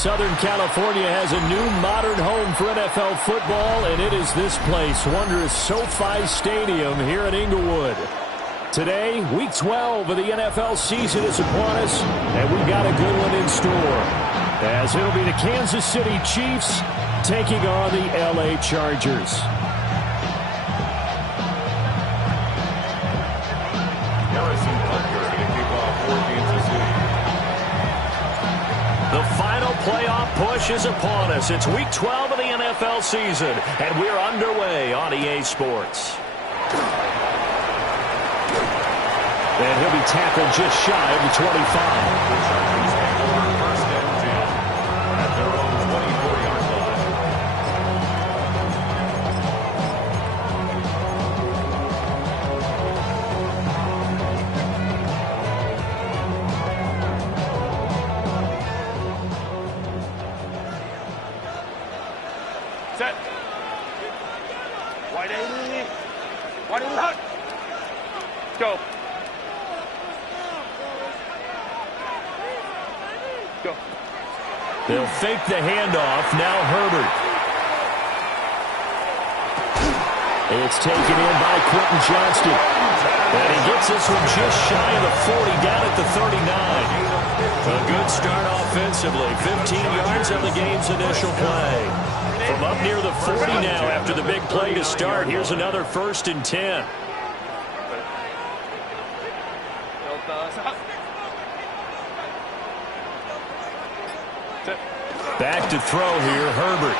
Southern California has a new modern home for NFL football, and it is this place, wondrous SoFi Stadium here in Inglewood. Today, Week 12 of the NFL season is upon us, and we've got a good one in store, as it'll be the Kansas City Chiefs taking on the LA Chargers. The final playoff push is upon us. It's Week 12 of the NFL season, and we're underway on EA Sports. And he'll be tackled just shy of the 25. Set. Wide 80. Wide 80. Hut. Let's go. Go. They'll fake the handoff. Now Herbert. It's taken in by Quentin Johnston. And he gets this one just shy of the 40, down at the 39. A good start offensively. 15 yards on the game's initial play. From up near the 40 now after the big play to start. Here's another 1st and 10. Back to throw here, Herbert.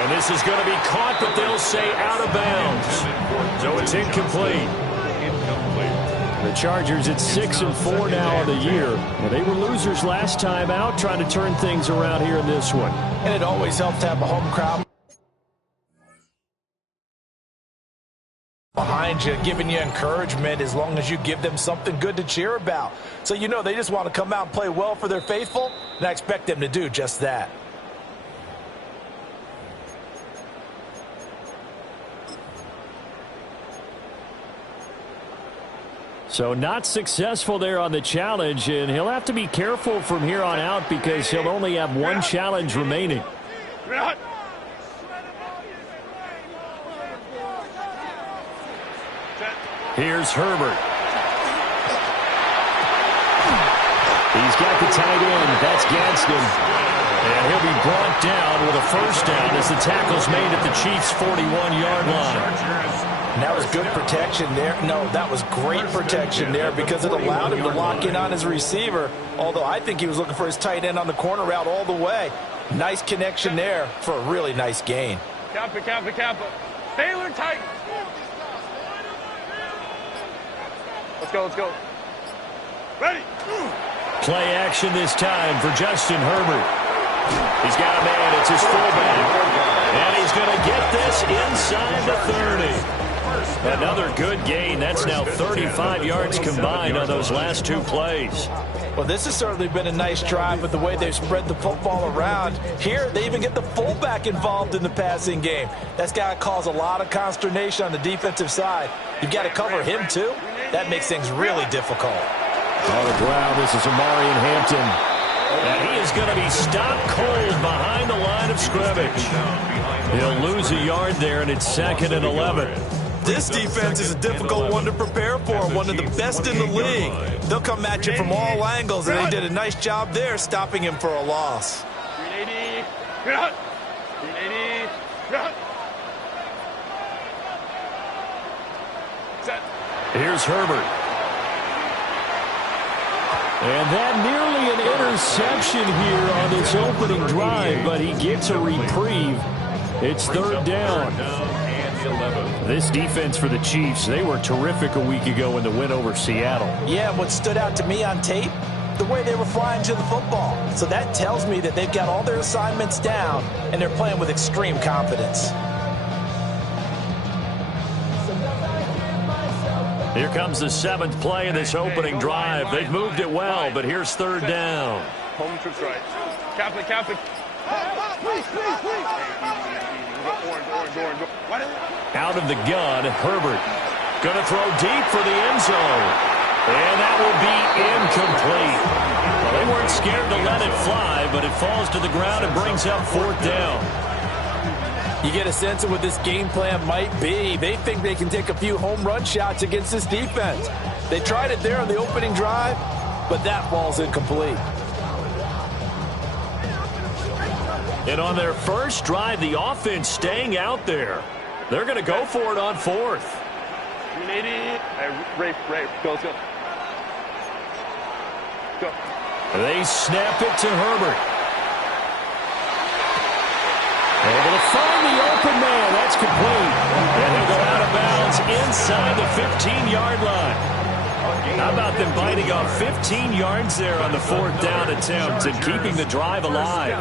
And this is going to be caught, but they'll say out of bounds. So it's incomplete. The Chargers at 6-4 now on the year. And they were losers last time out, trying to turn things around here in this one. And it always helps to have a home crowd behind you, giving you encouragement as long as you give them something good to cheer about. So you know they just want to come out and play well for their faithful, and I expect them to do just that. So not successful there on the challenge, and he'll have to be careful from here on out because he'll only have one challenge remaining. Here's Herbert. He's got the tight end. That's Gadsden. And he'll be brought down with a 1st down as the tackle's made at the Chiefs' 41-yard line. And that was good protection there. No, that was great protection there because it allowed him to lock in on his receiver, although I think he was looking for his tight end on the corner route all the way. Nice connection there for a really nice gain. Kappa, Kappa, Kappa. Taylor tight. Let's go, let's go. Ready. Play action this time for Justin Herbert. He's got a man. It's his fullback. And he's going to get this inside the 30. Another good gain. That's now 35 yards combined on those last 2 plays. Well, this has certainly been a nice drive with the way they've spread the football around. Here, they even get the fullback involved in the passing game. That's got to cause a lot of consternation on the defensive side. You've got to cover him, too. That makes things really difficult. On the ground, this is Amarian Hampton. And he is going to be stopped cold behind the line of scrimmage. He'll lose a yard there, and it's 2nd and 11. This defense is a difficult one to prepare for, one of the best in the league. They'll come at you from all angles, and they did a nice job there stopping him for a loss. 380. 380. Set. Here's Herbert. And that nearly an interception here on this opening drive, but he gets a reprieve. It's 3rd down. This defense for the Chiefs, they were terrific a week ago in the win over Seattle. Yeah, what stood out to me on tape, the way they were flying to the football. So that tells me that they've got all their assignments down, and they're playing with extreme confidence. Here comes the 7th play in this opening drive. They've moved it well, but here's 3rd down. Home trips right. Catholic, Catholic. Out of the gun, Herbert. Going to throw deep for the end zone. And that will be incomplete. Well, they weren't scared to let it fly, but it falls to the ground and brings up 4th down. You get a sense of what this game plan might be. They think they can take a few home run shots against this defense. They tried it there on the opening drive, but that falls incomplete. And on their first drive, the offense staying out there. They're going to go for it on 4th. Ray, go. They snap it to Herbert. Able to find the open man. That's complete. And he'll go out of bounds inside the 15-yard line. How about them biting off 15 yards there on the 4th down attempt and keeping the drive alive?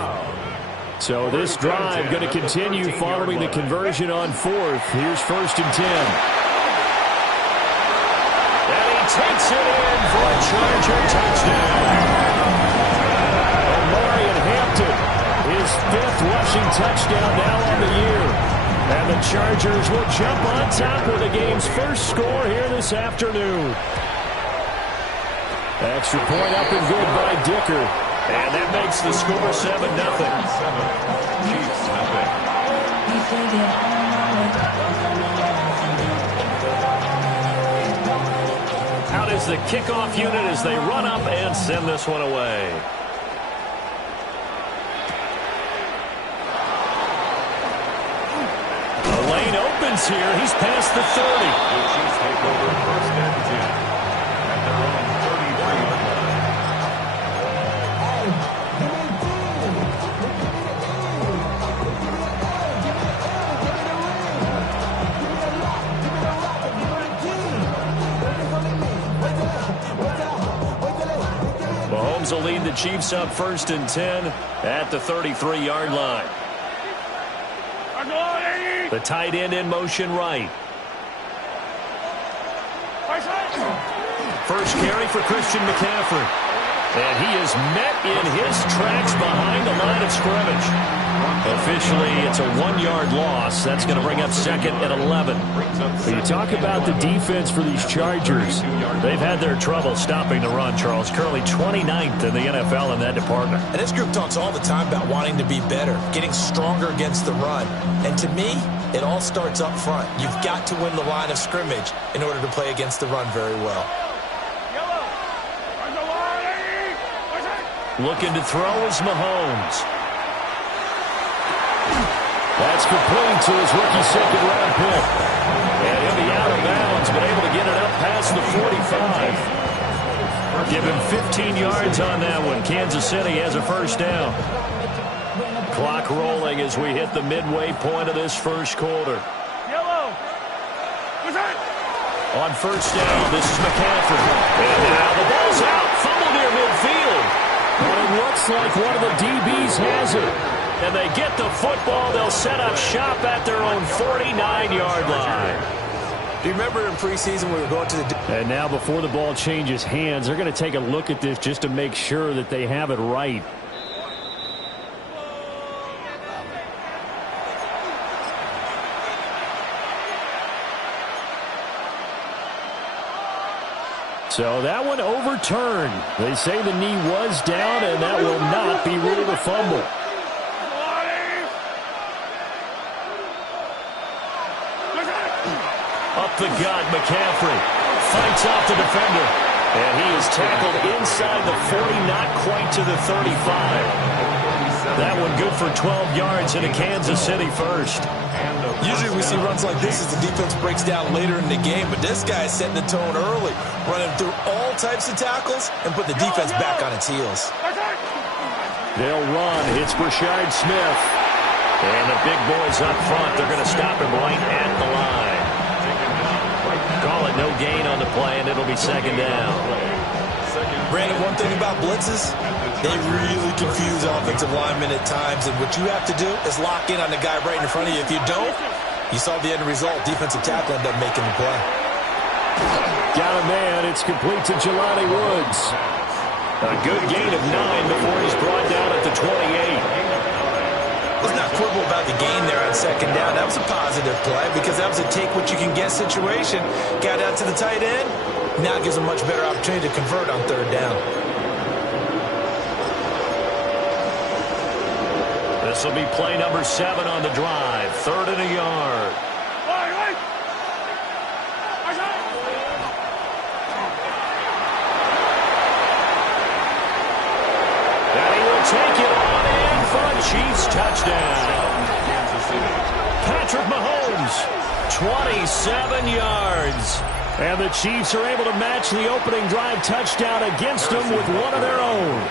So this drive going to continue following the conversion on 4th. Here's 1st and 10. And he takes it in for a Charger touchdown. Omarion Hampton, his 5th rushing touchdown now on the year. And the Chargers will jump on top with the game's first score here this afternoon. Extra point up and good by Dicker. And that makes the score 7-0. Out is the kickoff unit as they run up and send this one away. The lane opens here. He's past the 30. Take over 1st and 10 at their own 33-yard line. Mahomes will lead the Chiefs up 1st and 10 at the 33-yard line. The tight end in motion right. First carry for Christian McCaffrey. And he is met in his tracks behind the line of scrimmage. Officially, it's a 1-yard loss. That's going to bring up 2nd and 11. When you talk about the defense for these Chargers, they've had their trouble stopping the run, Charles. Currently 29th in the NFL in that department. And this group talks all the time about wanting to be better, getting stronger against the run. And to me, it all starts up front. You've got to win the line of scrimmage in order to play against the run very well. Looking to throw is Mahomes. That's complete to his rookie 2nd-round pick. And he'll be out of bounds, but able to get it up past the 45. Give him 15 yards on that one. Kansas City has a 1st down. Clock rolling as we hit the midway point of this first quarter. On 1st down, this is McCaffrey. And now the ball's out. Fumble near midfield. But it looks like one of the DBs has it. And they get the football. They'll set up shop at their own 49-yard line. Do you remember in preseason we were going to the... And now before the ball changes hands, they're going to take a look at this just to make sure that they have it right. So that one overturned. They say the knee was down, and that will not be ruled a fumble. Up the gut, McCaffrey fights off the defender. And he is tackled inside the 40, not quite to the 35. That one good for 12 yards in a Kansas City 1st. Usually we see runs like this as the defense breaks down later in the game, but this guy is setting the tone early, running through all types of tackles and put the defense back on its heels. They'll run. It's Rashard Smith. And the big boys up front, they're going to stop him right at the line. Call it no gain on the play, and it'll be 2nd down. Brandon, one thing about blitzes, they really confuse offensive linemen at times, and what you have to do is lock in on the guy right in front of you. If you don't, you saw the end result. Defensive tackle ended up making the play. Got a man. It's complete to Jelani Woods. A good gain of 9 before he's brought down at the 28. Let's not quibble about the gain there on 2nd down. That was a positive play because that was a take-what-you-can-get situation. Got out to the tight end. Now it gives them much better opportunity to convert on third down. This will be play number 7 on the drive. 3rd and a yard. And he will take it on in for a Chiefs touchdown. Patrick Mahomes, 27 yards. And the Chiefs are able to match the opening drive touchdown against them with one of their own.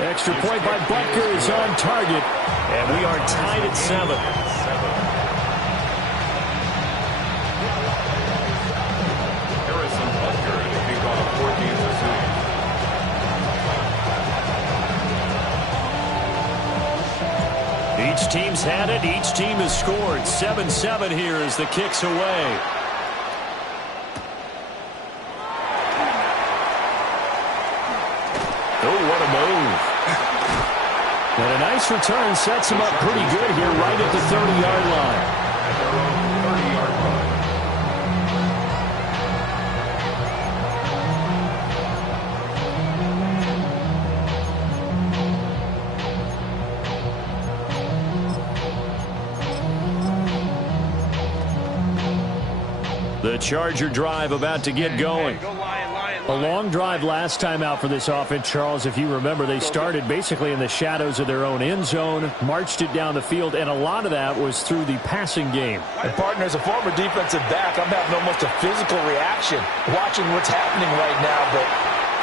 Extra point by Butker is on target. And we are tied at 7. Each team's had it. Each team has scored. 7-7 here as the kick's away. Oh, what a move. And a nice return sets him up pretty good here right at the 30-yard line. The Charger drive about to get going. A long drive last time out for this offense, Charles. If you remember, they started basically in the shadows of their own end zone, marched it down the field, and a lot of that was through the passing game. And partner, as a former defensive back, I'm having almost a physical reaction watching what's happening right now. But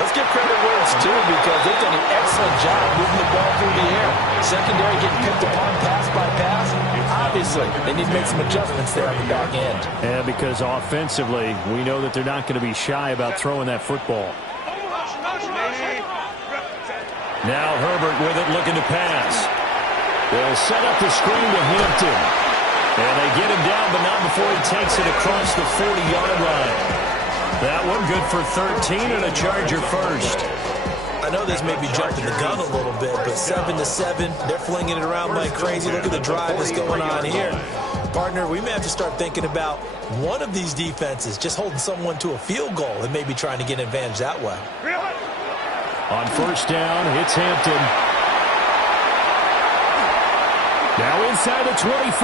let's give credit where it's due, because they've done an excellent job moving the ball through the air. Secondary getting picked upon pass by pass. Obviously, they need to make some adjustments there on the back end. Yeah, because offensively, we know that they're not going to be shy about throwing that football. Now Herbert with it, looking to pass. They'll set up the screen to Hampton. And they get him down, but not before he takes it across the 40-yard line. That one good for 13 and a Charger first. I know this may be jumping the gun a little bit, but 7-7, they're flinging it around like crazy. Look at the drive that's going on here. Partner, we may have to start thinking about one of these defenses just holding someone to a field goal and maybe trying to get an advantage that way. On first down, it's Hampton. Now inside the 25.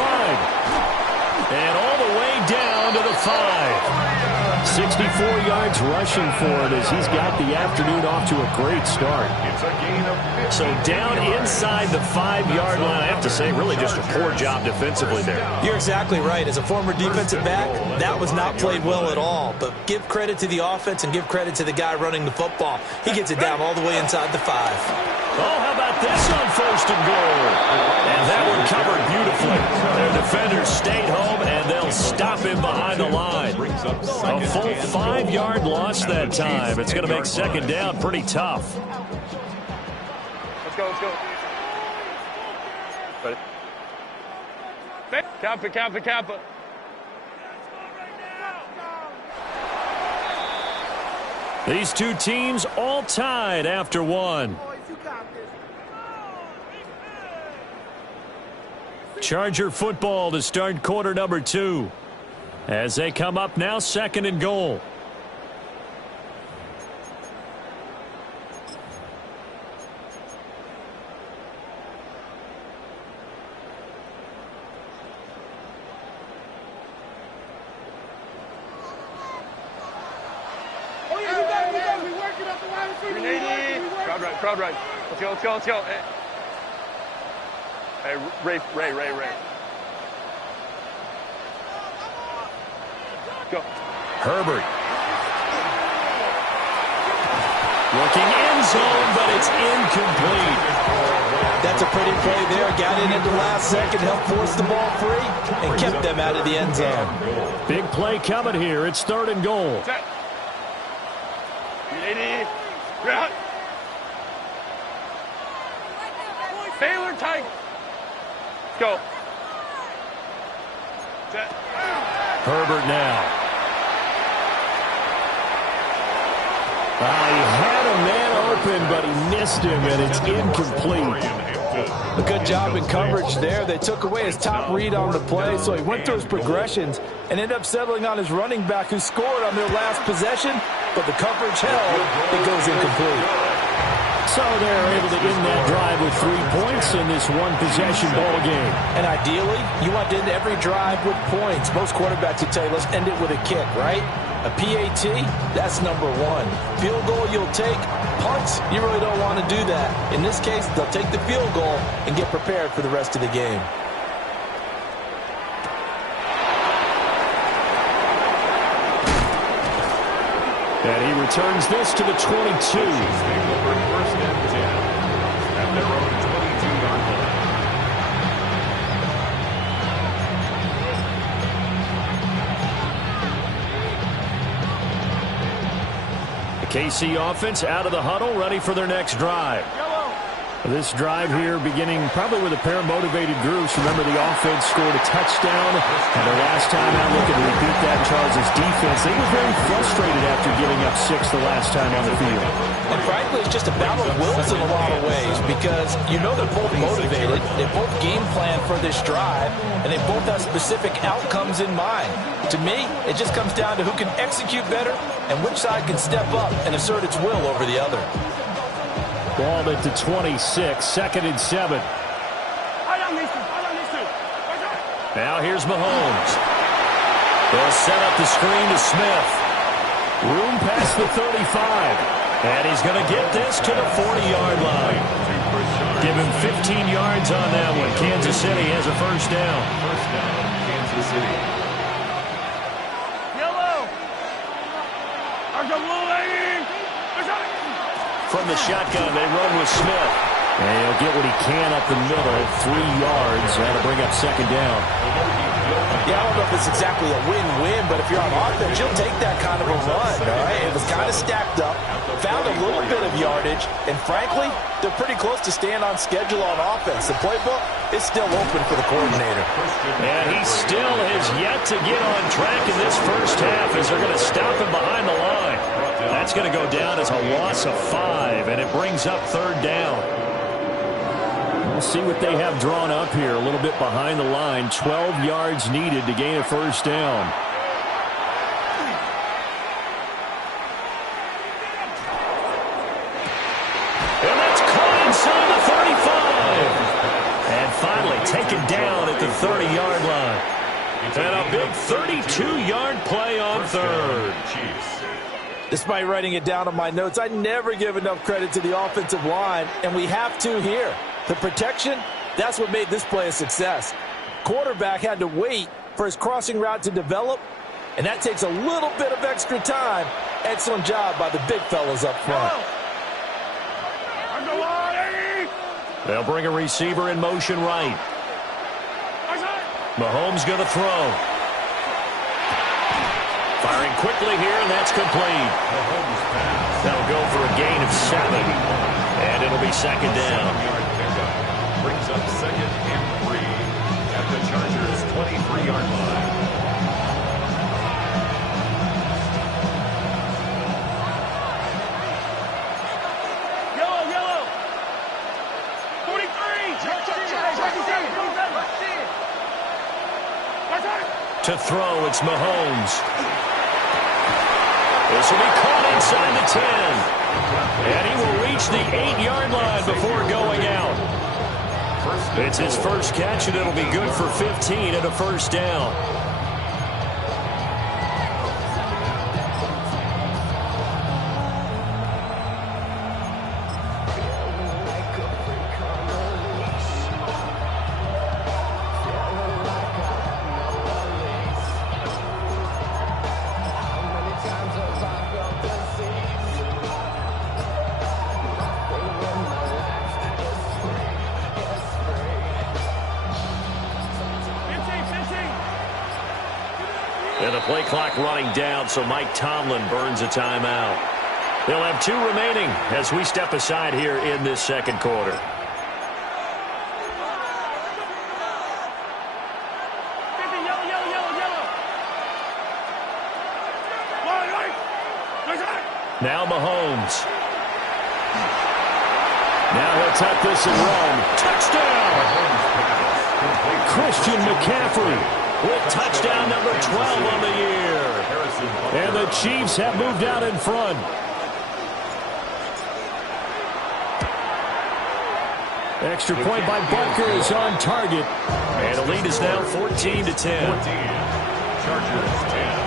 And all the way down to the 5. 64 yards rushing for it as he's got the afternoon off to a great start. So down inside the 5-yard line, I have to say, really just a poor job defensively there. You're exactly right. As a former defensive back, that was not played well at all. But give credit to the offense and give credit to the guy running the football. He gets it down all the way inside the 5. Oh, how about this on first and goal? And that one covered beautifully. Their defenders stayed home, and they'll stop him behind the line. A full 5-yard loss that time. It's going to make second down pretty tough. Let's go, let's go. Ready? Kappa. These two teams all tied after one. Charger football to start quarter number 2. As they come up now, second and goal. Oh, yeah, you got it. We working up the wide receiver. Crowd right. Let's go. Hey, Ray. Go. Herbert. Looking end zone, but it's incomplete. That's a pretty play there. Got in at the last second, helped force the ball free, and kept them out of the end zone. Big play coming here. It's third and goal. Set. Baylor Tiger. Let's go. Set. Herbert now. He had a man open, but he missed him, and it's incomplete. A good job in coverage there. They took away his top read on the play, so he went through his progressions and ended up settling on his running back who scored on their last possession, but the coverage held. It goes incomplete. So they're able to end that drive with 3 points in this one-possession ball game. And ideally, you want to end every drive with points. Most quarterbacks would tell you, let's end it with a kick, right? A PAT, that's number one. Field goal you'll take. Punts, you really don't want to do that. In this case, they'll take the field goal and get prepared for the rest of the game. And he returns this to the 22. KC offense out of the huddle, ready for their next drive. This drive here beginning probably with a pair of motivated groups. Remember, the offense scored a touchdown, and the last time out looking to repeat that Chargers defense. They were very frustrated after giving up 6 the last time on the field. And frankly, it's just a battle of wills in a lot of ways because you know they're both motivated. They both game plan for this drive, and they both have specific outcomes in mind. To me, it just comes down to who can execute better and which side can step up and assert its will over the other. Ball at the 26, 2nd and 7. Now here's Mahomes. They'll set up the screen to Smith. Room past the 35. And he's going to get this to the 40-yard line. Give him 15 yards on that one. Kansas City has a first down. First down, Kansas City. Yellow. From the shotgun, they run with Smith. And he'll get what he can up the middle, 3 yards. That'll bring up 2nd down. Yeah, I don't know if it's exactly a win-win, but if you're on offense, you'll take that kind of a run, all right? It was kind of stacked up, found a little bit of yardage, and frankly, they're pretty close to staying on schedule on offense. The playbook is still open for the coordinator. And he still has yet to get on track in this first half as they're going to stop him behind the line. That's going to go down as a loss of 5, and it brings up 3rd down. We'll see what they have drawn up here. A little bit behind the line. 12 yards needed to gain a first down. And that's caught inside the 35. And finally taken down at the 30-yard line. And a big 32-yard play on 3rd. Despite writing it down on my notes, I never give enough credit to the offensive line, and we have to here. The protection, that's what made this play a success. Quarterback had to wait for his crossing route to develop, and that takes a little bit of extra time. Excellent job by the big fellas up front. They'll bring a receiver in motion right. Mahomes going to throw. Firing quickly here, and that's complete. That'll go for a gain of 7, and it'll be 2nd down. Brings up 2nd and 3 at the Chargers' 23-yard line. Yellow. 43. To throw, it's Mahomes. This will be caught inside the 10. And he will reach the 8-yard line before going out. It's his first catch, and it'll be good for 15 and a first down. And the play clock running down, so Mike Tomlin burns a timeout. They'll have 2 remaining as we step aside here in this 2nd quarter. Now Mahomes. Now he'll tuck this and run. Touchdown! Christian McCaffrey with touchdown number 12 on the year. And the Chiefs have moved out in front. Extra point by Butker is on target. And the lead is now 14-10. Chargers 10.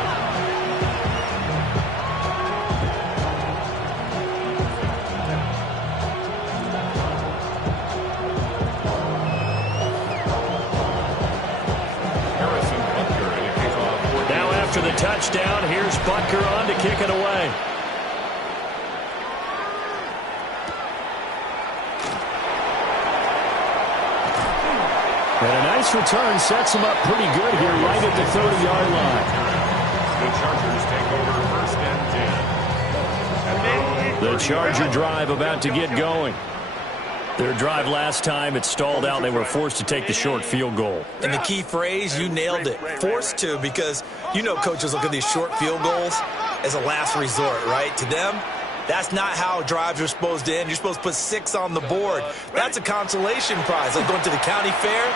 After the touchdown, here's Butker on to kick it away. And a nice return sets him up pretty good here right at the 30-yard line. The Chargers take over 1st and 10. The Charger drive about to get going. Their drive last time, it stalled out. They were forced to take the short field goal. And the key phrase, you nailed it, forced to, because you know coaches look at these short field goals as a last resort, right? To them, that's not how drives are supposed to end. You're supposed to put 6 on the board. That's a consolation prize. Like going to the county fair,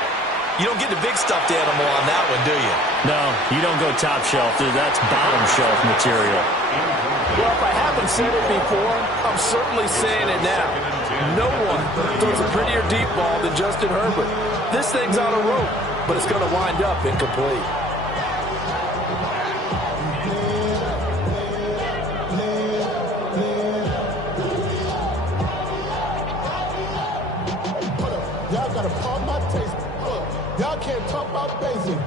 you don't get the big stuffed animal on that one, do you? No, you don't go top shelf. That's bottom shelf material. Well, if I haven't said it before, I'm certainly saying it now. No one throws a prettier deep ball than Justin Herbert. This thing's on a rope, but it's going to wind up incomplete. Y'all got to pump my taste. Y'all can't talk about basic.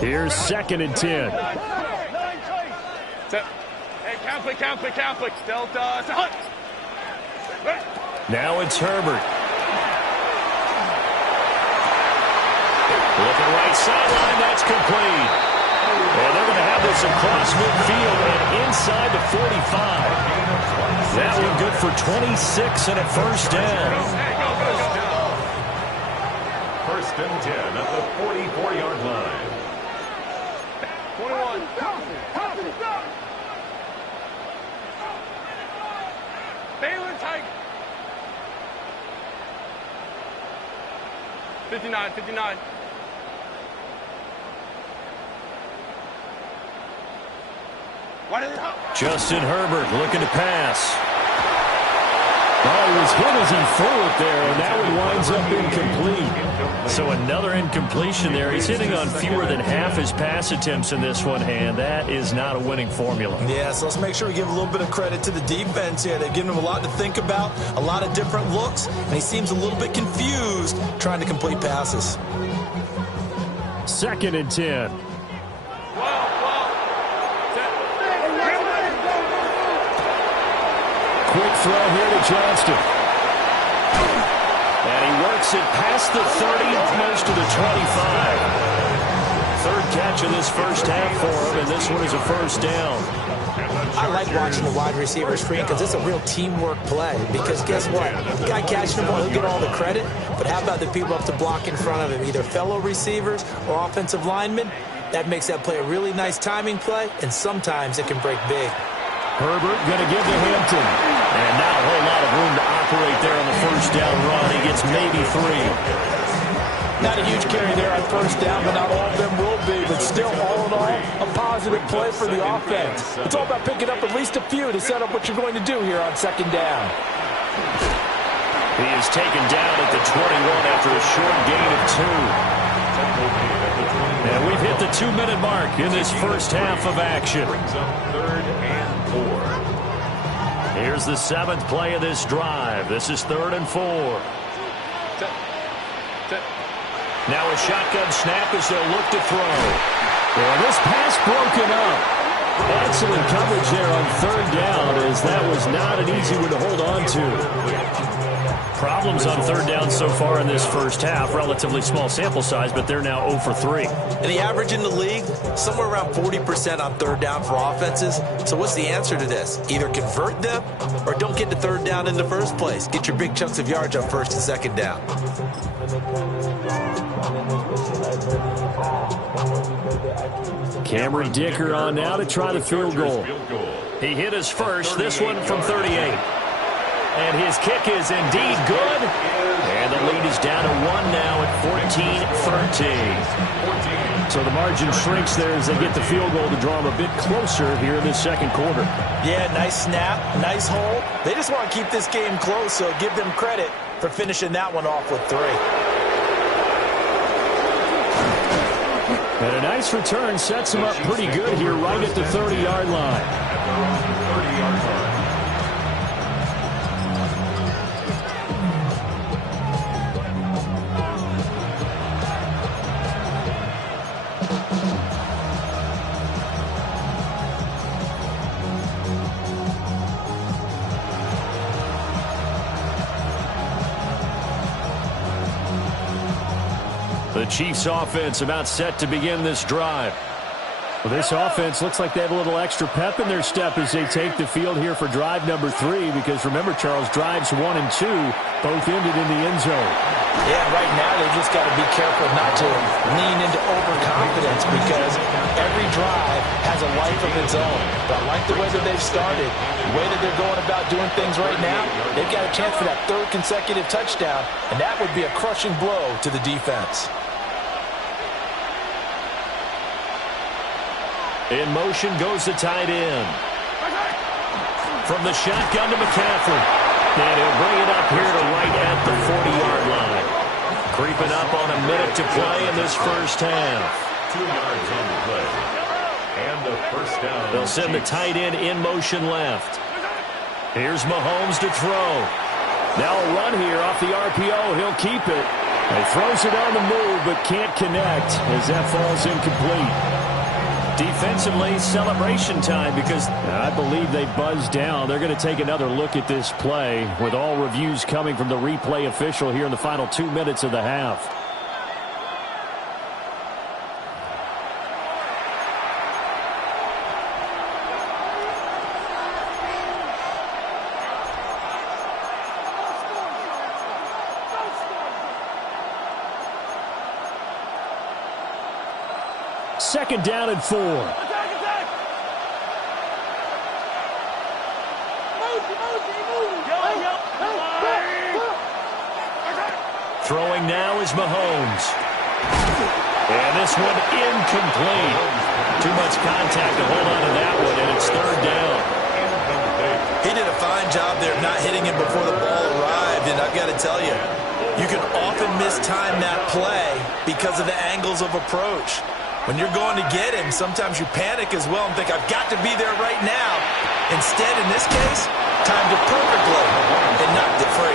Here's 2nd and 10. Hey, conflict. Delta. Now it's Herbert. Looking right sideline, that's complete. And they're going to have this across midfield and inside the 45. That one good for 26 and a 1st down. 1st and 10 at the 44-yard line. 21. Balin tight. 59. Justin Herbert looking to pass. Oh, he was hit as he threw it there, and that one winds up incomplete. So another incompletion there. He's hitting on fewer than half his pass attempts in this one, and that is not a winning formula. Yeah, so let's make sure we give a little bit of credit to the defense here. They've given him a lot to think about, a lot of different looks, and he seems a little bit confused trying to complete passes. 2nd and 10. Quick throw here to Johnston. And he works it past the 30, almost to the 25. 3rd catch of this 1st half for him, and this one is a 1st down. I like watching the wide receiver screen because it's a real teamwork play. Because guess what? The guy catching the ball, he'll get all the credit. But how about the people up to block in front of him, either fellow receivers or offensive linemen? That makes that play a really nice timing play, and sometimes it can break big. Herbert going to give to Hampton. And not a whole lot of room to operate there on the 1st down run. He gets maybe 3. Not a huge carry there on 1st down, but not all of them will be. But still, all in all, a positive play for the offense. It's all about picking up at least a few to set up what you're going to do here on 2nd down. He is taken down at the 21 after a short gain of 2. And we've hit the 2-minute mark in this 1st half of action. Brings up 3rd and 4. Here's the 7th play of this drive. This is 3rd and 4. Now a shotgun snap as they'll look to throw. Well, this pass broken up. Excellent coverage there on 3rd down, as that was not an easy one to hold on to. Problems on 3rd down so far in this 1st half. Relatively small sample size, but they're now 0 for 3. And the average in the league, somewhere around 40% on 3rd down for offenses. So what's the answer to this? Either convert them or don't get to 3rd down in the first place. Get your big chunks of yards on 1st and 2nd down. Cameron Dicker on now to try the field goal. He hit his first, this one from 38. And his kick is indeed good. And the lead is down to 1 now at 14-13. So the margin shrinks there as they get the field goal to draw them a bit closer here in this second quarter. Yeah, nice snap, nice hold. They just want to keep this game close, so give them credit for finishing that one off with 3. And a nice return sets him up pretty good here right at the 30-yard line. The Chiefs offense about set to begin this drive. Well, this offense looks like they have a little extra pep in their step as they take the field here for drive number 3, because remember, Charles, drives 1 and 2 both ended in the end zone. Yeah, right now they just got to be careful not to lean into overconfidence, because every drive has a life of its own. But I like the way that they've started, the way that they're going about doing things right now. They've got a chance for that 3rd consecutive touchdown, and that would be a crushing blow to the defense. In motion goes the tight end. From the shotgun to McCaffrey. And he'll bring it up here to right at the 40-yard line. Creeping up on a minute to play in this first half. 2 yards on the play. And a first down. They'll send the tight end in motion left. Here's Mahomes to throw. Now a run here off the RPO. He'll keep it. He throws it on the move but can't connect as that falls incomplete. Defensively, celebration time, because I believe they buzzed down. They're going to take another look at this play with all reviews coming from the replay official here in the final 2 minutes of the half. Second down and 4. Throwing now is Mahomes. And this one incomplete. Too much contact to hold on to that one, and it's 3rd down. He did a fine job there of not hitting him before the ball arrived, and I've got to tell you, you can often mistime that play because of the angles of approach. When you're going to get him, sometimes you panic as well and think, I've got to be there right now. Instead, in this case, timed it perfectly and knocked it free.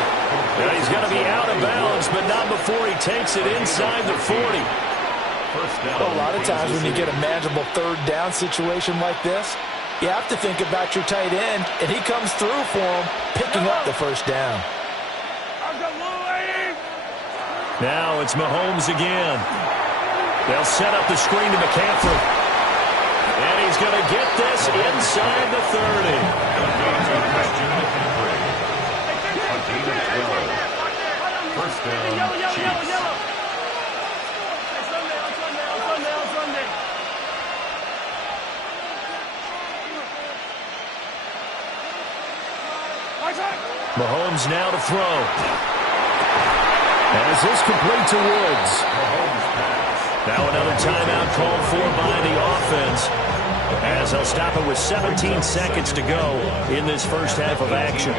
Now he's got to be out of bounds, but not before he takes it inside the 40. Well, a lot of times when you get a manageable 3rd down situation like this, you have to think about your tight end, and he comes through for him, picking up the first down. Now it's Mahomes again. They'll set up the screen to McCaffrey. And he's going to get this inside the 30. First down, Chiefs. Mahomes now to throw. As this complete to Woods. Now another timeout called for by the offense, as they'll stop it with 17 seconds to go in this first half of action.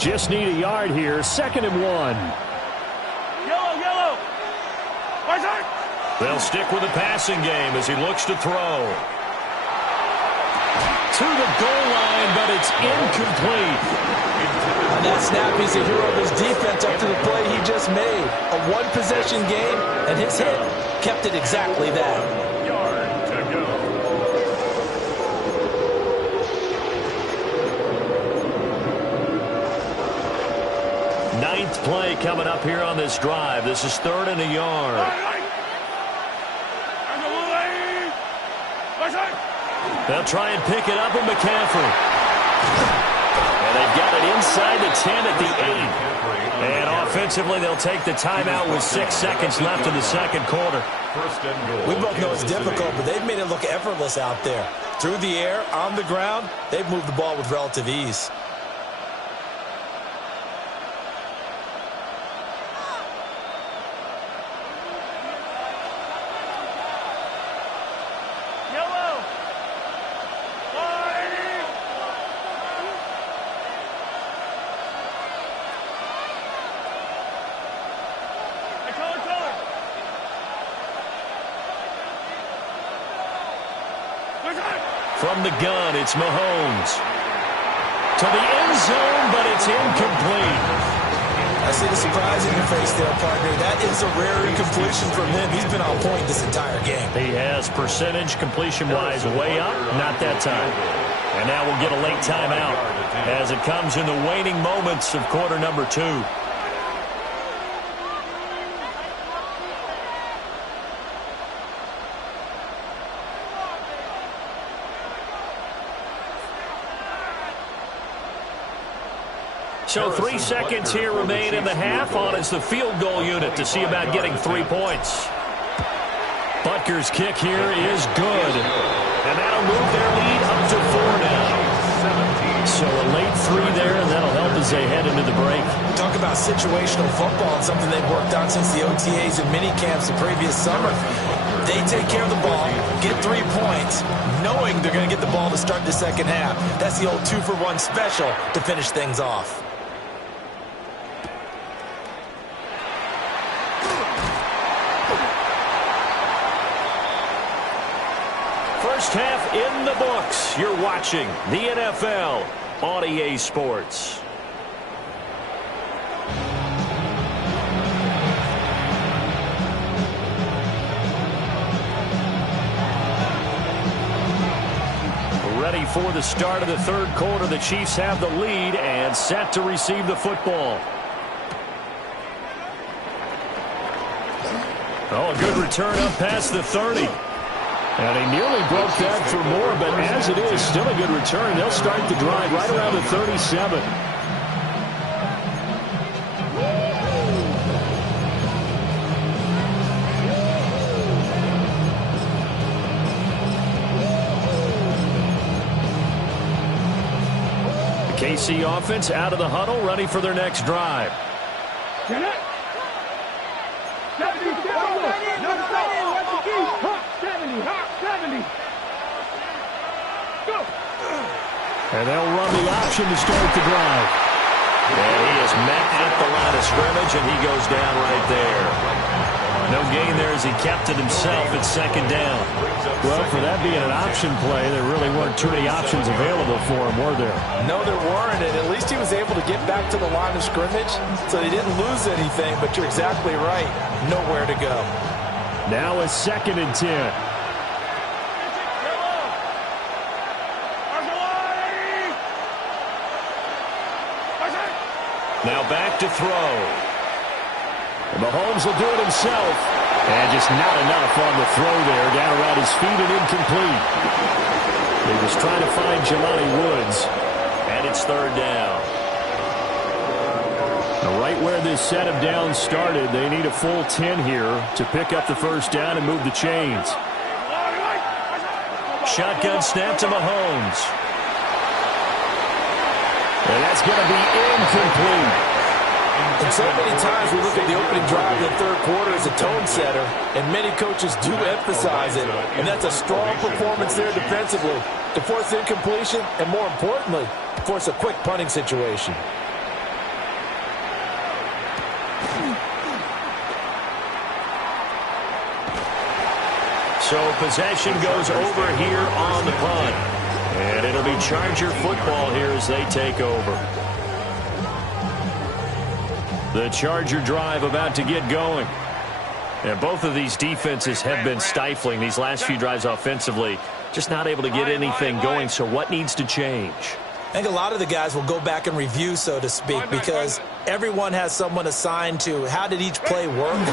Just need a yard here. 2nd and 1. Yellow. They'll stick with the passing game as he looks to throw. To the goal line, but it's incomplete. On that snap, he's the hero of his defense after the play he just made. A 1-possession game, and his hit kept it exactly that. Yard to go. Ninth play coming up here on this drive. This is 3rd and a yard. They'll try and pick it up with McCaffrey. And they've got it inside the 10 at the 8. And offensively, they'll take the timeout with 6 seconds left in the second quarter. We both know it's difficult, but they've made it look effortless out there. Through the air, on the ground, they've moved the ball with relative ease. From the gun, it's Mahomes. To the end zone, but it's incomplete. I see the surprise in your face there, partner. That is a rare incompletion from him. He's been on point this entire game. He has percentage completion-wise way up, not that time. And now we'll get a late timeout as it comes in the waning moments of quarter number 2. So 3 seconds here remain in the half. On is the field goal unit to see about getting 3 points. Butker's kick here is good. And that'll move their lead up to 4 now. So a late 3 there, and that'll help as they head into the break. Talk about situational football and something they've worked on since the OTAs and mini camps the previous summer. They take care of the ball, get 3 points, knowing they're going to get the ball to start the second half. That's the old 2-for-1 special to finish things off. First half in the books. You're watching the NFL on EA Sports. Ready for the start of the third quarter. The Chiefs have the lead and set to receive the football. Oh, a good return up past the 30. And he nearly broke that for more, but as it is, still a good return. They'll start the drive right around the 37. The KC offense out of the huddle, ready for their next drive. And they'll run the option to start the drive. And he is met at the line of scrimmage, and he goes down right there. No gain there as he kept it himself at second down. Well, for that being an option play, there really weren't too many options available for him, were there? No, there weren't, and at least he was able to get back to the line of scrimmage, so he didn't lose anything, but you're exactly right. Nowhere to go. Now a 2nd and 10. Now back to throw. And Mahomes will do it himself. And just not enough on the throw there. Down around his feet and incomplete. He was trying to find Jelani Woods. And it's 3rd down. Now right where this set of downs started, they need a full 10 here to pick up the first down and move the chains. Shotgun snap to Mahomes. And that's going to be incomplete. And so many times we look at the opening drive in the third quarter as a tone setter, and many coaches do emphasize it. And that's a strong performance there defensively to force incompletion and, more importantly, force a quick punting situation. So possession goes over here on the punt. And it'll be Charger football here as they take over. The Charger drive about to get going. And both of these defenses have been stifling these last few drives offensively. Just not able to get anything going. So what needs to change? I think a lot of the guys will go back and review, so to speak, because everyone has someone assigned to how did each play work.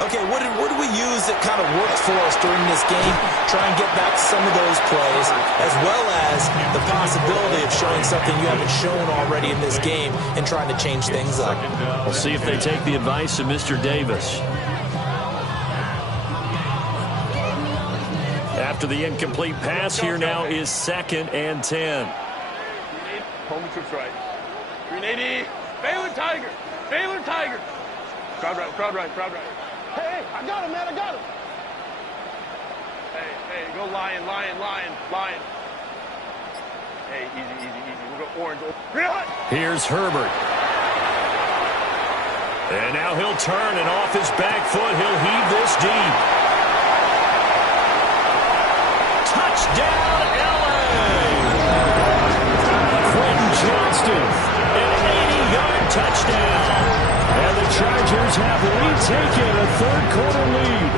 Okay, what do we use that kind of worked for us during this game? Try and get back some of those plays, as well as the possibility of showing something you haven't shown already in this game and trying to change things up. We'll see if they take the advice of Mr. Davis. After the incomplete pass, here now is 2nd and 10. Home trips right. 380. Baylor Tiger. Baylor Tiger. Crowd right, crowd right, crowd right. Hey, I got him, man. I got him. Hey, go lion, lion, lion, lion. Hey, easy, easy, easy. We'll go orange. Here's Herbert. And now he'll turn, and off his back foot, he'll heave this deep. Touchdown, L.A. Quentin Johnston, an 80-yard touchdown. And the Chargers have retaken a third-quarter lead.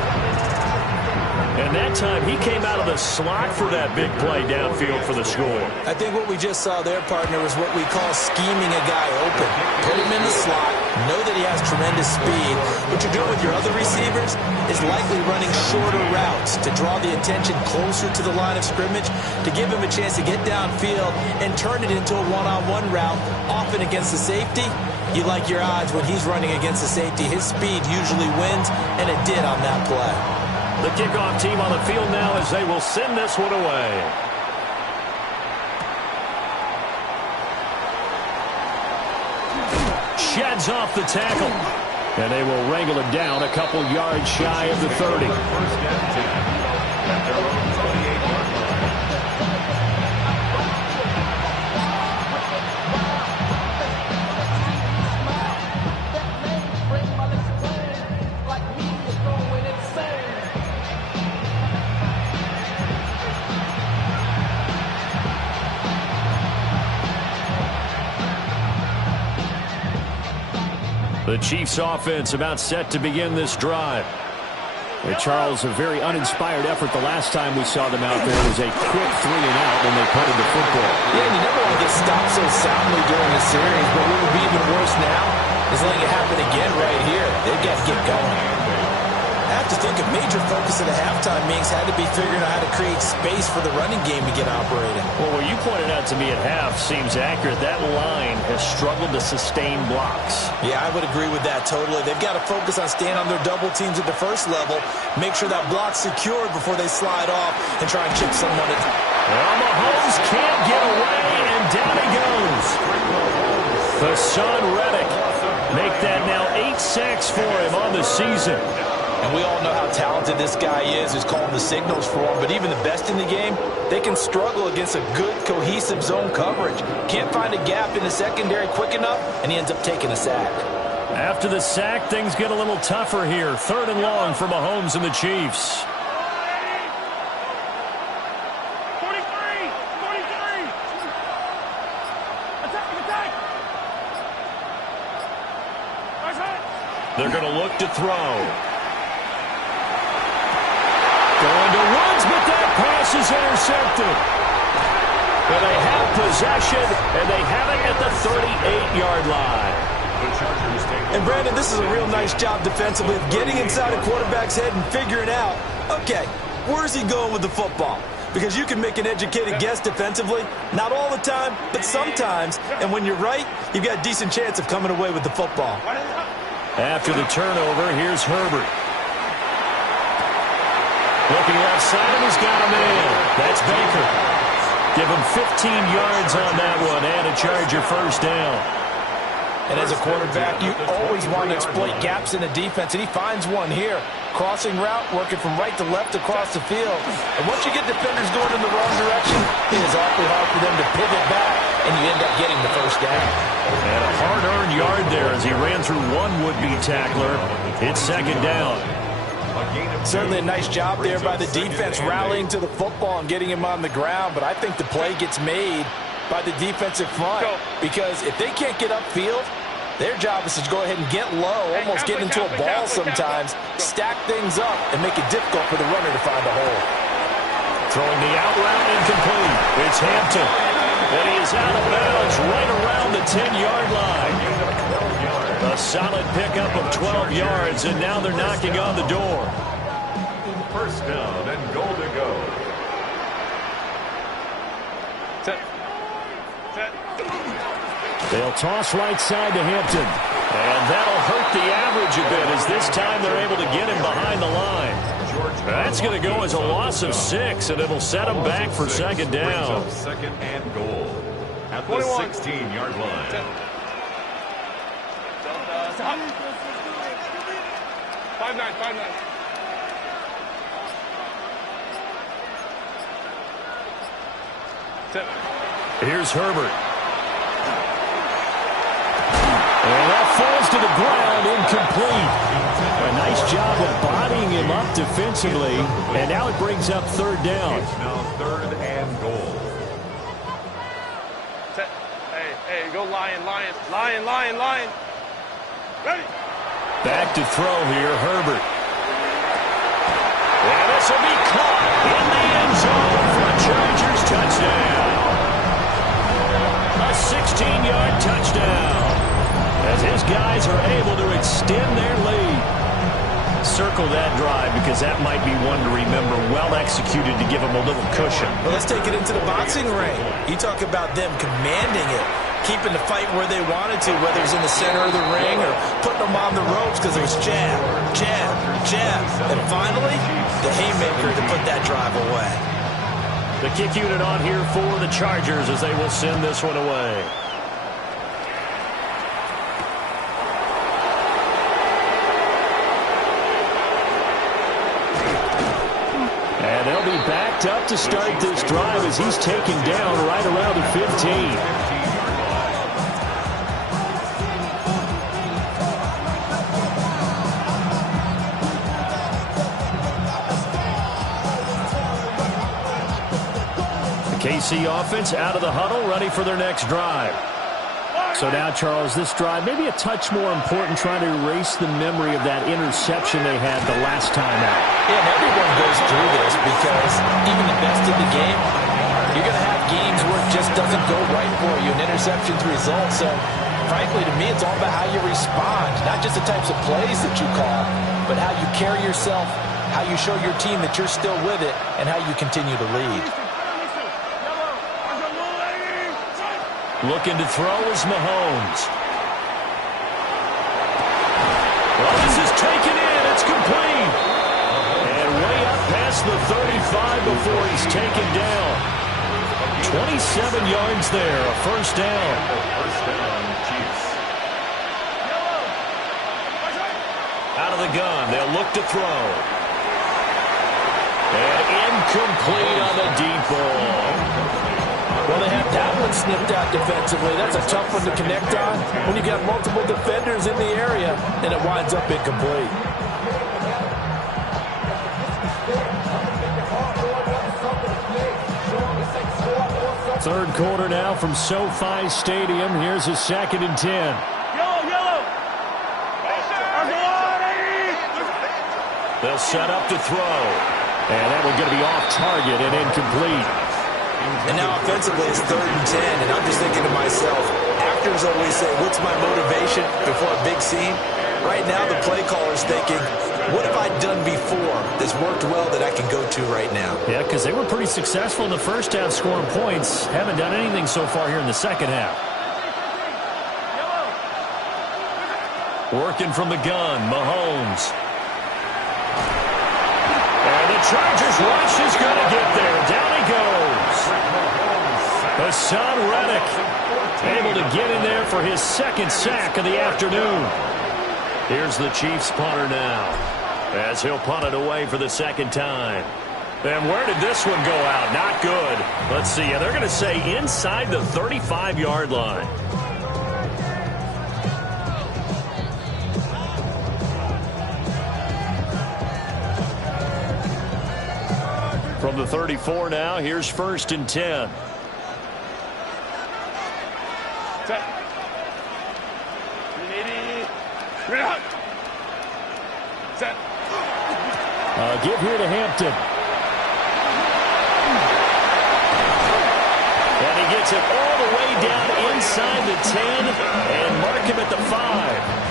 And that time, he came out of the slot for that big play downfield for the score. I think what we just saw there, partner, was what we call scheming a guy open. Put him in the slot, know that he has tremendous speed. What you're doing with your other receivers is likely running shorter routes to draw the attention closer to the line of scrimmage, to give him a chance to get downfield and turn it into a one-on-one route, often against the safety. You like your odds when he's running against the safety. His speed usually wins, and it did on that play. The kickoff team on the field now as they will send this one away. Sheds off the tackle. And they will wrangle it down a couple yards shy of the 30. First down 10 at their own 28-yard line. The Chiefs offense about set to begin this drive. Charles, a very uninspired effort the last time we saw them out there. It was a quick 3-and-out when they punted the football. Yeah, and you never want to get stopped so soundly during a series, but what would be even worse now is letting it happen again right here. They've got to get going. I have to think a major focus of the halftime meetings had to be figuring out how to create space for the running game to get operating. Well, what you pointed out to me at half seems accurate. That line has struggled to sustain blocks. Yeah, I would agree with that totally. They've got to focus on staying on their double teams at the first level, make sure that block's secured before they slide off and try and chip someone at. Well, Mahomes can't get away, and down he goes. Hassan Reddick make that now 8 sacks for him on the season. And we all know how talented this guy is, who's calling the signals for him. But even the best in the game, they can struggle against a good, cohesive zone coverage. Can't find a gap in the secondary quick enough, and he ends up taking a sack. After the sack, things get a little tougher here. 3rd and long for Mahomes and the Chiefs. 43! 43! Attack! Attack! They're going to look to throw. Going to Woods, but that pass is intercepted. But they have possession, and they have it at the 38-yard line. And, Brandon, this is a real nice job defensively of getting inside a quarterback's head and figuring out, okay, where's he going with the football? Because you can make an educated guess defensively, not all the time, but sometimes. And when you're right, you've got a decent chance of coming away with the football. After the turnover, here's Herbert. Looking left side, and he's got a man. That's Baker. Give him 15 yards on that one, and a Charger first down. And as a quarterback, you always want to exploit gaps in the defense, and he finds one here. Crossing route, working from right to left across the field. And once you get defenders going in the wrong direction, it is awfully hard for them to pivot back, and you end up getting the first down. And a hard-earned yard there as he ran through one would-be tackler. It's 2nd down. Certainly a nice job there by the defense rallying to the football and getting him on the ground, but I think the play gets made by the defensive front because if they can't get upfield, their job is to go ahead and get low, almost get into a ball sometimes, stack things up, and make it difficult for the runner to find a hole. Throwing the out route incomplete. It's Hampton. And he is out of bounds right around the 10-yard line. A A solid pickup of 12 yards, and now they're knocking on the door. First down and goal to go. Set. Set. They'll toss right side to Hampton. And that'll hurt the average a bit as this time they're able to get him behind the line. That's going to go as a loss of 6, and it'll set them back for second down. Second and goal at the 16-yard line. Stop. 5-9, 5-9. Set. Here's Herbert. And that falls to the ground, incomplete. A nice job of bodying him up defensively, and now it brings up third down. It's now third and goal. Set. Hey, go Lion, Lion, Lion, Lion, Lion. Ready. Back to throw here, Herbert. And this will be caught in the end zone for a Chargers touchdown. A 16-yard touchdown, as his guys are able to extend their lead. Circle that drive because that might be one to remember. Well executed to give them a little cushion. Well, let's take it into the boxing ring. You talk about them commanding it, keeping the fight where they wanted to, whether it's in the center of the ring or putting them on the ropes because it was jab, jab, jab. And finally, the haymaker to put that drive away. The kick unit on here for the Chargers as they will send this one away. And they'll be backed up to start this drive as he's taken down right around the 15. KC offense out of the huddle, ready for their next drive. So now, Charles, this drive maybe a touch more important, trying to erase the memory of that interception they had the last time out. Yeah, and everyone goes through this because even the best of the game, you're going to have games where it just doesn't go right for you, and interceptions result. So, frankly, to me, it's all about how you respond, not just the types of plays that you call, but how you carry yourself, how you show your team that you're still with it, and how you continue to lead. Looking to throw is Mahomes. Well, this is taken in. It's complete. And way up past the 35 before he's taken down. 27 yards there, a first down. First down, Chiefs. Out of the gun, they'll look to throw. And incomplete on the deep ball. Well, they have that one snipped out defensively. That's a tough one to connect on when you got multiple defenders in the area, and it winds up incomplete. Third quarter now from SoFi Stadium. Here's a 2nd and 10. Yellow. They'll set up to throw. And that one's going to be off target and incomplete. And now offensively it's 3rd and 10, and I'm just thinking to myself, actors always say, what's my motivation before a big scene? Right now the play caller's thinking, what have I done before that's worked well that I can go to right now? Yeah, because they were pretty successful in the first half scoring points. Haven't done anything so far here in the second half. Working from the gun, Mahomes. And the Chargers rush is going to get there. Down he goes. Hassan Reddick able to get in there for his 2nd sack of the afternoon. Here's the Chiefs punter now as he'll punt it away for the 2nd time. And where did this one go out? Not good. Let's see. They're going to say inside the 35-yard line. From the 34 now, here's 1st and 10. Set. 380. Bring it out. Set. Give here to Hampton. And he gets it all the way down inside the 10 and mark him at the 5.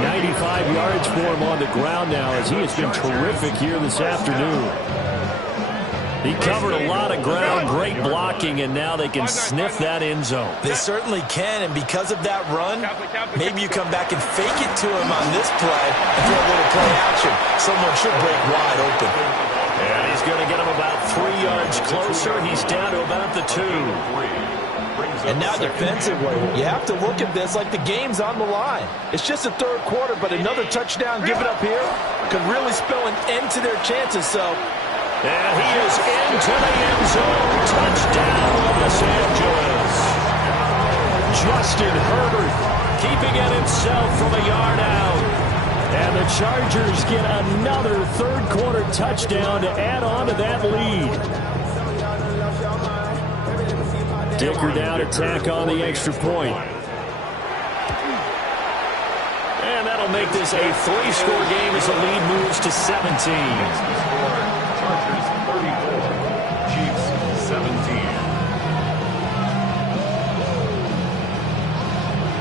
95 yards for him on the ground now as he has been terrific here this afternoon. He covered a lot of ground, great blocking, and now they can sniff that end zone. They certainly can, and because of that run, maybe you come back and fake it to him on this play and throw a little play action. Someone should break wide open. And he's going to get him about 3 yards closer. He's down to about the 2. And now defensively, you have to look at this like the game's on the line. It's just the third quarter, but another touchdown given up here could really spell an end to their chances. So, and he is into the end zone. Touchdown, Los Angeles. Justin Herbert keeping it himself from a yard out. And the Chargers get another third-quarter touchdown to add on to that lead. Dicker down to tack on the extra point. And that'll make this a 3-score game as the lead moves to 17. Chargers 34, Chiefs 17.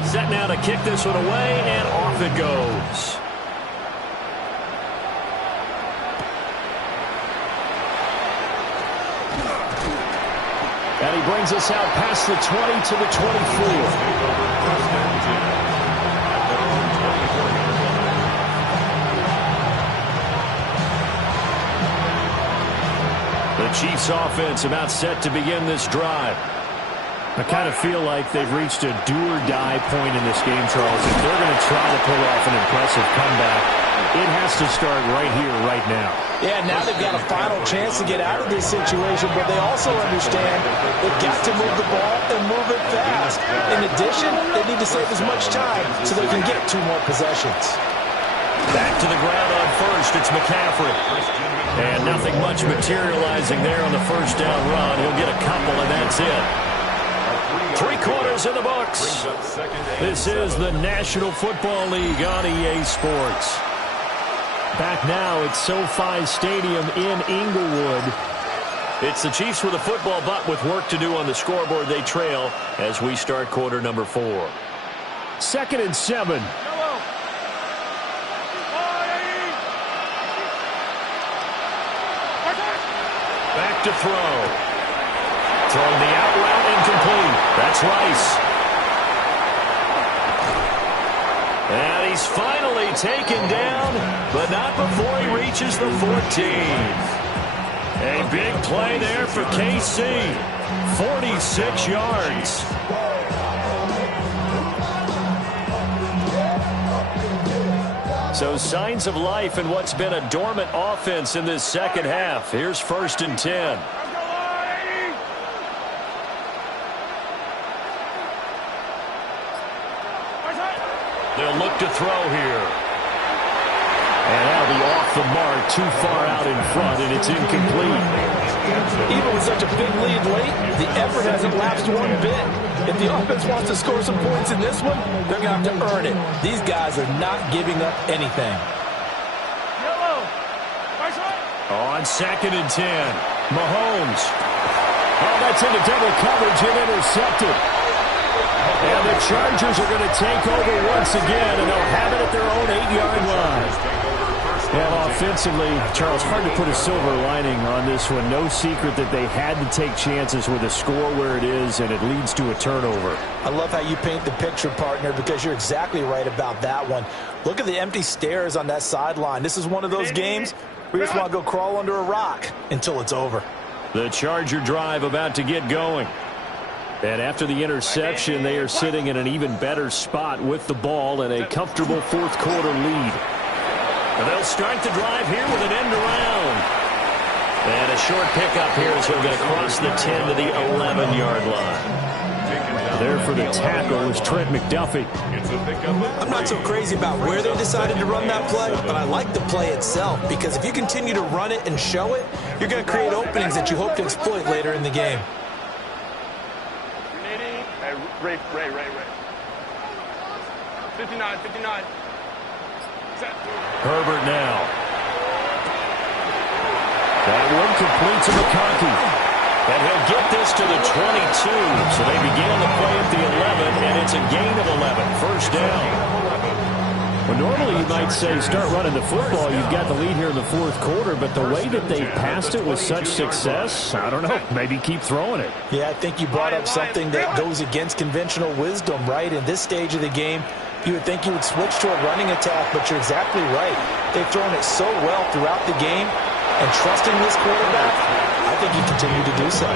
Set now to kick this one away, and off it goes. And he brings us out past the 20 to the 24. The Chiefs offense about set to begin this drive. I kind of feel like they've reached a do-or-die point in this game, Charles. If they're going to try to pull off an impressive comeback, it has to start right here, right now. Yeah, now they've got a final chance to get out of this situation, but they also understand they've got to move the ball and move it fast. In addition, they need to save as much time so they can get 2 more possessions. Back to the ground on first. It's McCaffrey. And nothing much materializing there on the first down run. He'll get a couple, and that's it. 3 quarters in the books. This is the National Football League on EA Sports. Back now at SoFi Stadium in Inglewood. It's the Chiefs with a football, but with work to do on the scoreboard. They trail as we start quarter number 4. 2nd and 7. Back to throw. Throwing the out route, incomplete. That's Rice. And he's finally taken down, but not before he reaches the 14. A big play there for KC. 46 yards. So signs of life in what's been a dormant offense in this second half. Here's 1st and 10. They'll look to throw here. And that'll be off the mark, too far out in front, and it's incomplete. Even with such a big lead late, the effort hasn't lapsed one bit. If the offense wants to score some points in this one, they're going to have to earn it. These guys are not giving up anything. On 2nd and 10, Mahomes. Oh, that's into double coverage and intercepted. And the Chargers are going to take over once again, and they'll have it at their own 8-yard line. And offensively, Charles, hard to put a silver lining on this one. No secret that they had to take chances with a score where it is, and it leads to a turnover. I love how you paint the picture, partner, because you're exactly right about that one. Look at the empty stares on that sideline. This is one of those games where you just want to go crawl under a rock until it's over. The Charger drive about to get going. And after the interception, they are sitting in an even better spot with the ball and a comfortable 4th quarter lead. And they'll start the drive here with an end around. And a short pickup here as he'll get across the 10 to the 11-yard line. There for the tackle was Trent McDuffie. I'm not so crazy about where they decided to run that play, but I like the play itself because if you continue to run it and show it, you're going to create openings that you hope to exploit later in the game. Ray. 59. Set. Herbert now. That one complete to McConkey. And he'll get this to the 22. So they began the play at the 11, and it's a gain of 11. First down. Well, normally you might say start running the football. You've got the lead here in the fourth quarter, but the way that they passed it with such success, I don't know, maybe keep throwing it. Yeah, I think you brought up something that goes against conventional wisdom, right? In this stage of the game, you would think you would switch to a running attack, but you're exactly right. They've thrown it so well throughout the game, and trusting this quarterback, I think he continued to do so.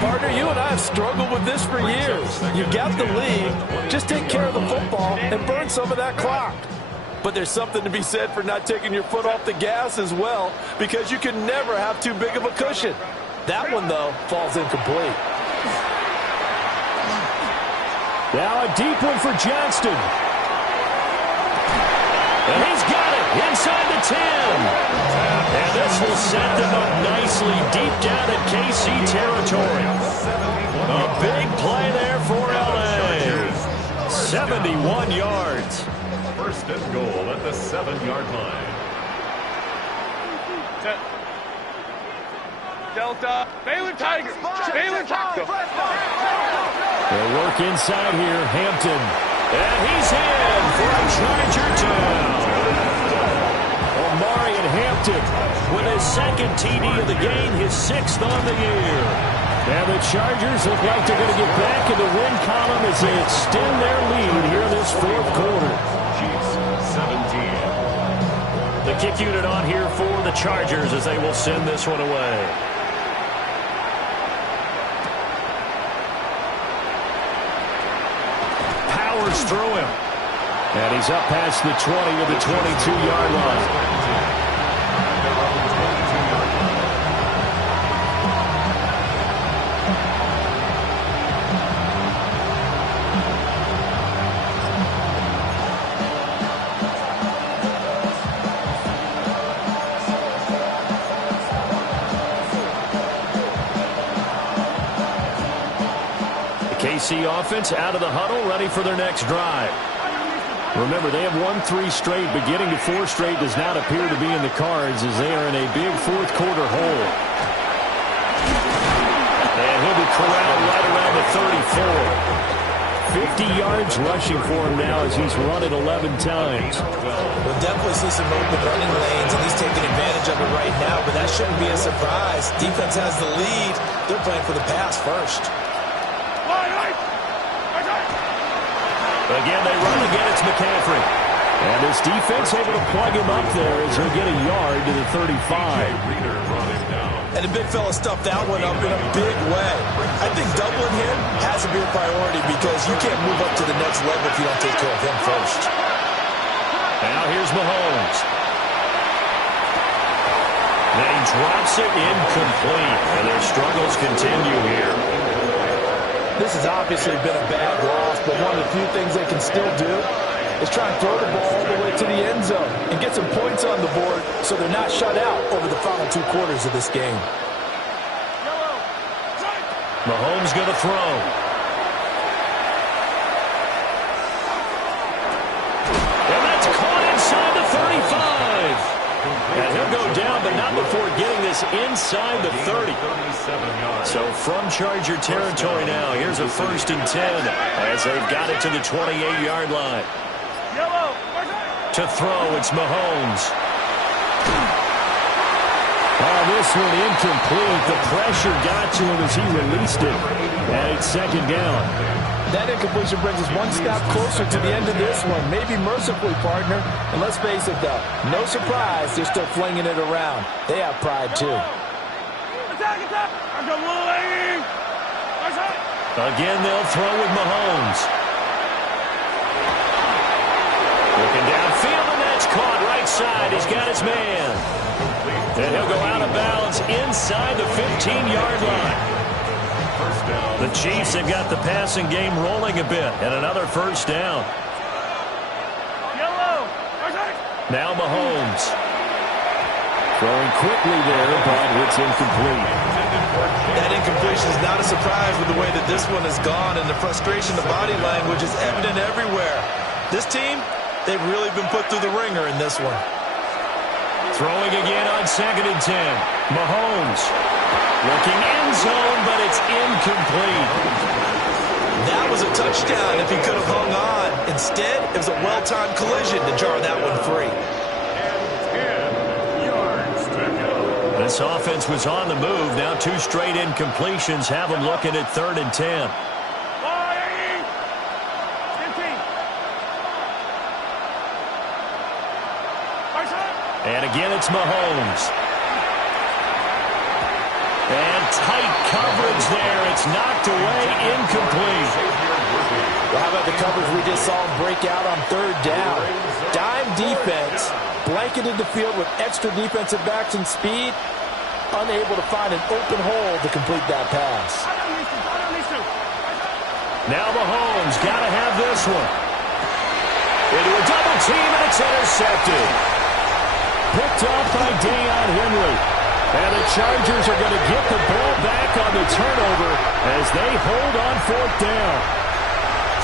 Partner, you and I have struggled with this for years. You've got the lead. Just take care of the football and burn some of that clock. But there's something to be said for not taking your foot off the gas as well, because you can never have too big of a cushion. That one, though, falls incomplete. Now a deep one for Johnston. And he's got it inside the 10. And this will set them up nicely deep down in KC territory. A big play there for LA. 71 yards. First and goal at the 7-yard line. Delta. Baylor Tigers. Baylor Tigers. They'll work inside here. Hampton. And he's in for a Charger touchdown. Omarion Hampton with his second TD of the game, his 6th on the year. And the Chargers look like they're going to get back in the win column as they extend their lead here in this fourth quarter. Chiefs 17. The kick unit on here for the Chargers as they will send this one away. Powers through him. And he's up past the 20 to the 22-yard line. KC offense out of the huddle, ready for their next drive. Remember, they have won 3 straight, but getting to 4 straight does not appear to be in the cards as they are in a big fourth quarter hole. And he'll be corralled right around the 34. 50 yards rushing for him now as he's run it 11 times. We'll definitely see some open running lanes, and he's taking advantage of it right now, but that shouldn't be a surprise. Defense has the lead. They're playing for the pass first. Again, they run again. It's McCaffrey. And this defense able to plug him up there as he'll get a yard to the 35. And the big fella stuffed that one up in a big way. I think doubling him has to be a priority because you can't move up to the next level if you don't take care of him first. Now here's Mahomes. And he drops it incomplete. And their struggles continue here. This has obviously been a bad loss, but one of the few things they can still do is try and throw the ball all the way to the end zone and get some points on the board so they're not shut out over the final 2 quarters of this game. Mahomes going to throw. And that's caught inside the 35. And he'll go down, but not before getting this inside the 30. So from Charger territory now, here's a 1st and 10 as they've got it to the 28-yard line. To throw, it's Mahomes. Oh, this one incomplete. The pressure got to him as he released it. And it's 2nd down. That incompletion brings us one step closer to the end of this one. Maybe mercifully, partner. And let's face it, though, no surprise, they're still flinging it around. They have pride, too. Again, they'll throw with Mahomes. Looking downfield, and that's caught right side. He's got his man. And he'll go out of bounds inside the 15-yard line. The Chiefs have got the passing game rolling a bit, and another 1st down. Now Mahomes. Throwing quickly there, but it's incomplete. That incompletion is not a surprise with the way that this one has gone, and the frustration, the body language is evident everywhere. This team, they've really been put through the ringer in this one. Throwing again on 2nd and 10. Mahomes looking end zone, but it's incomplete. That was a touchdown if he could have hung on. Instead, it was a well-timed collision to jar that one free. And 10 yards to go. This offense was on the move. Now 2 straight incompletions have them looking at 3rd and 10. And again, it's Mahomes. And tight coverage there. It's knocked away, incomplete. Well, how about the coverage we just saw him break out on 3rd down? Dime defense, blanketed the field with extra defensive backs and speed, unable to find an open hole to complete that pass. Now Mahomes got to have this one. Into a double team, and it's intercepted. Picked off by Deion Henry. And the Chargers are going to get the ball back on the turnover as they hold on 4th down.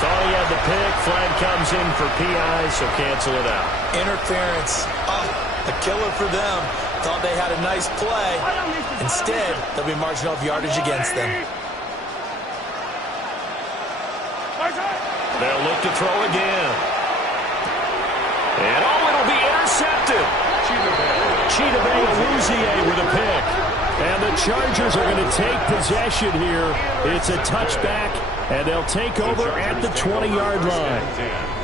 Thought he had the pick. Flag comes in for PI, so cancel it out. Interference. A killer for them. Thought they had a nice play. Instead, there'll be marginal yardage against them. They'll look to throw again. And it'll be intercepted. Chidobe Awuzie with a pick. And the Chargers are going to take possession here. It's a touchback, and they'll take over at the 20-yard line.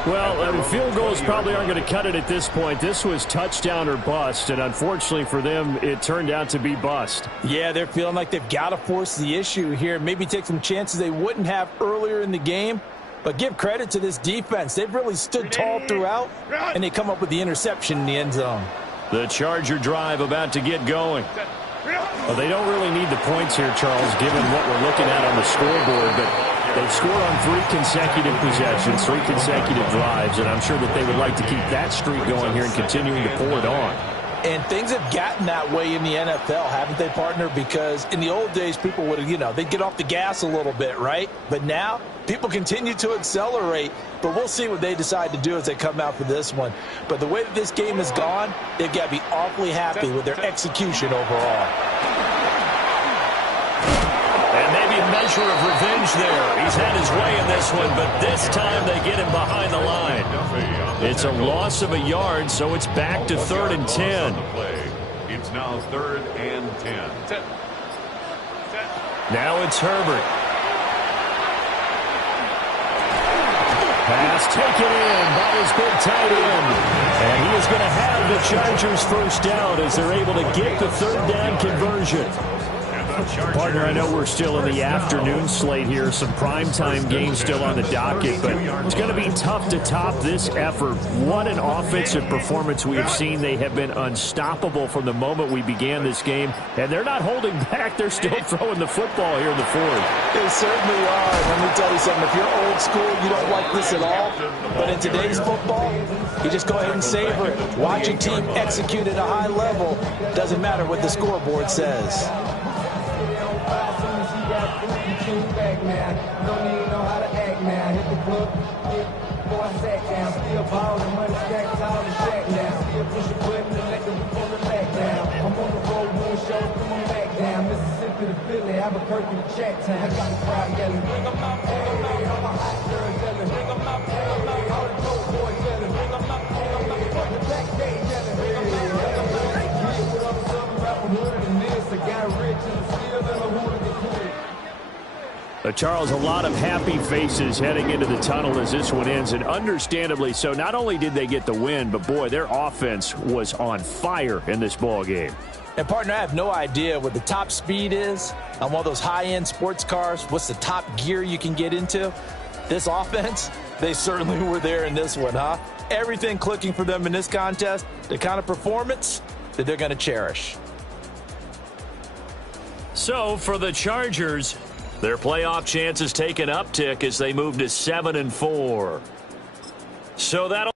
Well, field goals probably aren't going to cut it at this point. This was touchdown or bust, and unfortunately for them, it turned out to be bust. Yeah, they're feeling like they've got to force the issue here. Maybe take some chances they wouldn't have earlier in the game. But give credit to this defense. They've really stood tall throughout, and they come up with the interception in the end zone. The Charger drive about to get going. Well, they don't really need the points here, Charles, given what we're looking at on the scoreboard. But they've scored on 3 consecutive possessions, 3 consecutive drives, and I'm sure that they would like to keep that streak going here and continuing to pull it on. And things have gotten that way in the NFL, haven't they, partner? Because in the old days, people would have, they'd get off the gas a little bit, right? But now, people continue to accelerate. But we'll see what they decide to do as they come out for this one. But the way that this game has gone, they've got to be awfully happy with their execution overall. And maybe a measure of revenge there. He's had his way in this one, but this time they get him behind the line. It's a loss of a yard, so it's back to 3rd and 10. It's now 3rd and 10. Now it's Herbert. Pass taken in by his big tight end. And he is going to have the Chargers first down as they're able to get the 3rd down conversion. Partner, I know we're still in the afternoon slate here. Some primetime games still on the docket, but it's going to be tough to top this effort. What an offensive performance we have seen. They have been unstoppable from the moment we began this game, and they're not holding back. They're still throwing the football here in the 4th. They certainly are. Let me tell you something. If you're old school, you don't like this at all. But in today's football, you just go ahead and savor it. Watch a team execute at a high level. Doesn't matter what the scoreboard says. Back now, don't even know how to act now. Hit the club, boy, I sat down. Still ballin', money stacked all the shack now. Still push a button and let them pull the back down. I'm on the road doing shows, come on back down. Mississippi to Philly, Albuquerque to Chattown. I got the crowd yelling, bring them out, all my hot girls yelling, bring them out, all the dope boys yelling, bring them out, fuck the Black Day yelling, bring them out. Yeah, with all the southern rapper hood and this, I got rich and still in the hood of the hood. Charles, a lot of happy faces heading into the tunnel as this one ends, and understandably so. Not only did they get the win, but boy, their offense was on fire in this ball game. And partner, I have no idea what the top speed is on one of those high-end sports cars. What's the top gear you can get into? This offense, they certainly were there in this one, huh? Everything clicking for them in this contest, the kind of performance that they're going to cherish. So for the Chargers, their playoff chances take an uptick as they move to 7-4. So that'll